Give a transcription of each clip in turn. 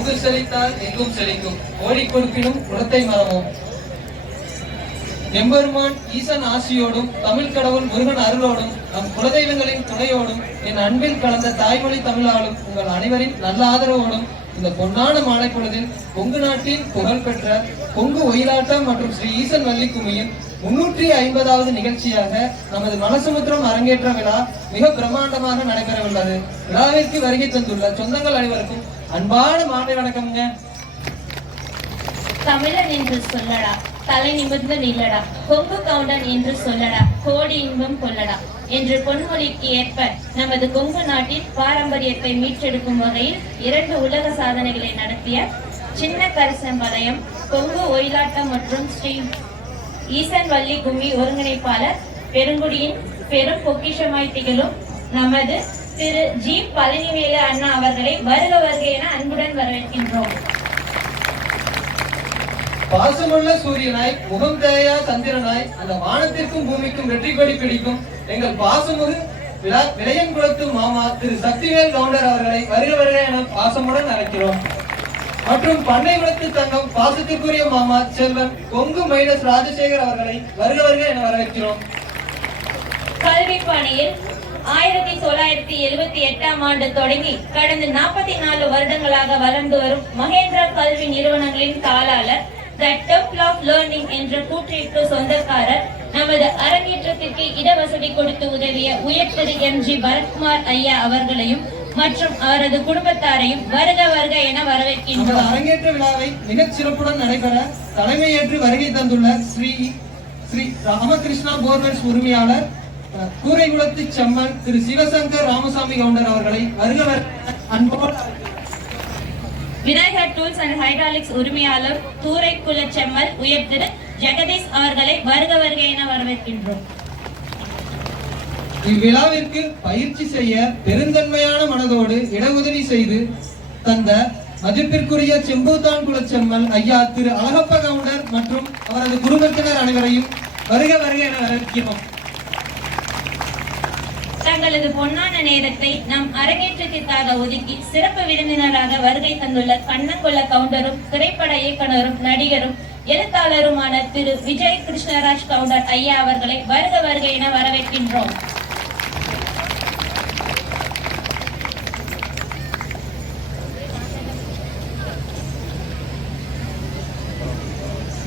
அங்கு செழித்தால் எங்கும் செழிக்கும். ஓடி கொடுப்பினும் குளத்தை மரமும் எம்பெருமான் ஈசன் ஆசியோடும் தமிழ் கடவுள் முருகன் அருளோடும் நம் குலதெய்வங்களின் துணையோடும் என் அன்பில் கலந்த தாய்மொழி தமிழாலும் உங்கள் அனைவரின் நல்ல ஆதரவோடும் இந்த பொன்னான மாலை பொழுதில் கொங்கு நாட்டின் புகழ்பெற்ற கொங்கு ஒயிலாட்டம் மற்றும் ஸ்ரீ ஈசன் வள்ளிக்குமியின் முன்னூற்றி ஐம்பதாவது நிகழ்ச்சியாக நமது மனசமுத்திரம் அரங்கேற்ற விழா மிக பிரம்மாண்டமாக நடைபெறவுள்ளது. விழாவிற்கு வருகை தந்துள்ள சொந்தங்கள் அனைவருக்கும் அன்பான மாலை வணக்கம்ங்க. தமிழன் என்று சொல்லலாம். தலை நிமிர்ந்து நில்லடா. கொங்கு கவுண்டன் என்று சொல்லடா. கோடி இன்பம் கொள்ளடா. என்று பொன்மொழிக்கு ஏற்ப நமது கொங்கு நாட்டின் பாரம்பரியத்தை மீட்டெடுக்கும் வகையில் இரண்டு உலக சாதனைகளை நடத்திய சின்ன கரிசம்பாளையம் கொங்கு ஒயிலாட்டம் மற்றும் ஸ்ரீ ஈசன் வள்ளி கும்மி ஒருங்கிணைப்பாளர் பெருங்குடியின் பெரும் பொக்கிஷமாய் திகழும் நமது திரு ஜி பழனிவேலு அண்ணா அவர்களை வருக வருக என அன்புடன் வரவேற்கின்றோம். பாசமுள்ள சூரியனாய் முகம் தேயா சந்திரனாய் அந்த வானத்திற்கும் பூமிக்கும் வெற்றி கொடி பிடிக்கும். எங்கள் பாசமுறு விளையன்குளத்து மாமா திரு சக்திவேல் கவுண்டர் அவர்களை வருக வருக என பாசமுடன் அழைக்கிறோம். மற்றும் பண்ணைகுளத்து தங்கம் பாசத்திற்குரிய மாமா செல்வன் கொங்கு மைனஸ் ராஜசேகர் அவர்களை வருக வருக என வரவேற்கிறோம். கல்வி பணியில் ஆயிரத்தி தொள்ளாயிரத்தி எழுபத்தி எட்டாம் ஆண்டு தொடங்கி கடந்த நாற்பத்தி நாலு வருடங்களாக வளர்ந்து வரும் மகேந்திரா கல்வி நிறுவனங்களின் தாளாளர் த டெம்பிள் ஆஃப் லேர்னிங் என்ற கூற்றிற்கு சொந்தக்காரர் நமது அரங்கேற்றத்திற்கு இடவசதி கொடுத்து உதவிய உயர் எம் ஜி பரத்குமார் ஐயா அவர்களையும் மற்றும் அவரது குடும்பத்தாரையும் வருக வருக என வரவேற்கின்றோம். அரங்கேற்ற விழாவை மிகச் சிறப்புடன் நடைபெற தலைமையேற்று வருகை தந்துள்ள ஸ்ரீ ஸ்ரீ ராமகிருஷ்ணா போர்வெல்ஸ் உரிமையாளர் கூரைகுளத்து செம்மன் திரு சிவசங்கர் ராமசாமி கவுண்டர் அவர்களை வருக அன்போடு விநாயகர் டூல்ஸ் அண்ட் ஹைட்ராலிக்ஸ் உரிமையாளர் தூரைக்குள்ள செம்மல் உயர் திரு ஜெகதீஷ் அவர்களை வருக வருக என வரவேற்கின்றோம். இவ்விழாவிற்கு பயிற்சி செய்ய பெருந்தன்மையான மனதோடு இடஉதவி செய்து தந்த மதிப்பிற்குரிய செம்பூத்தான் குலச்செம்மல் ஐயா திரு அழகப்ப கவுண்டர் மற்றும் அவரது குடும்பத்தினர் அனைவரையும் வருக வருக என வரவேற்கிறோம். தங்களது பொன்னான நேரத்தை நம் அரங்கேற்றத்திற்காக ஒதுக்கி சிறப்பு விருந்தினராக வருகை தந்துள்ள கண்ணங்குள்ள கவுண்டரும் திரைப்பட இயக்குனரும் நடிகரும் எழுத்தாளருமான திரு. விஜய் கிருஷ்ணராஜ் கவுண்டர் ஐயா அவர்களை வருக வருக என வரவேற்கின்றோம்.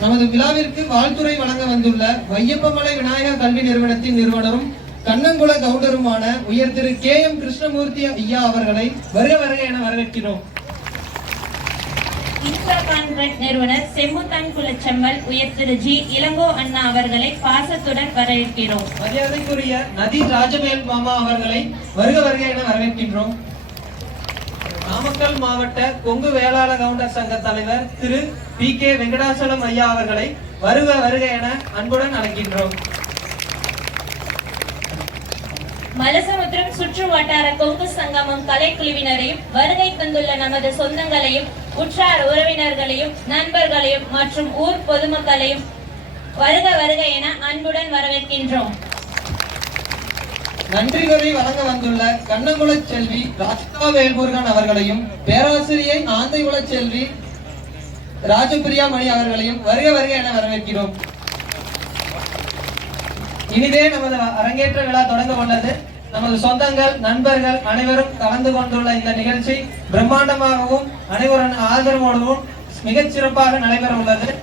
நமது விழாவிற்கு வாழ்த்துறை வழங்க வந்துள்ள வையப்பமலை விநாயகர் கல்வி நிறுவனத்தின் நிறுவனரும் கண்ணங்குள கவுண்டருமான உயர் திரு கே எம் கிருஷ்ணமூர்த்தி ஐயா அவர்களை வருக வருக என வரவேற்கிறோம். நிறுவனர் செம்புத்தான் குலச்செம்மல் உயர் திரு ஜி இளங்கோ அண்ணா அவர்களை பாசத்துடன் வரவேற்கிறோம். மரியாதைக்குரிய நதி ராஜவேல் மாமா அவர்களை வருக வருக என வரவேற்கின்றோம். நாமக்கல் மாவட்ட கொங்கு வேளாளர் கவுண்டர் சங்க தலைவர் திரு பி கே வெங்கடாசலம் ஐயா அவர்களை வருக வருக என அன்புடன் அழைக்கின்றோம். மலசமுத்திரம் சுற்று வட்டார கொங்கு சங்கமம் கலைக்குழுவினரையும் வருகை தந்துள்ள நமது சொந்தங்களையும் உற்றார் உறவினர்களையும் நண்பர்களையும் மற்றும் ஊர் பொதுமக்களையும் வருக வருக என அன்புடன் வரவேற்கின்றோம். நன்றிகளை வழங்க வந்துள்ள கண்ணகுல செல்வி ராஜா வேல்முருகன் அவர்களையும் பேராசிரியை ஆந்தைகுல செல்வி ராஜபிரியா மணி அவர்களையும் வருக வருக என வரவேற்கிறோம். இனிதே நமது அரங்கேற்ற விழா தொடங்க உள்ளது. நமது சொந்தங்கள் நண்பர்கள் அனைவரும் கலந்து கொண்டுள்ள இந்த நிகழ்ச்சி பிரம்மாண்டமாகவும் அனைவரின் ஆதரவோடவும் மிகச் சிறப்பாக நடைபெற உள்ளது.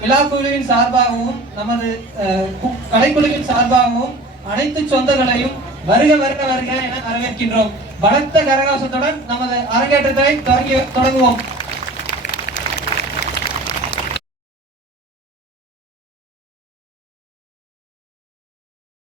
விழா குழுவின் சார்பாகவும் நமது அஹ், கு- கலைக்குழுவின் சார்பாகவும் அனைத்து சொந்தங்களையும் வருக வருக வருக என வரவேற்கின்றோம். பலத்த கரகாசத்துடன் நமது அரங்கேற்றத்தை தொடங்கி தொடங்குவோம்.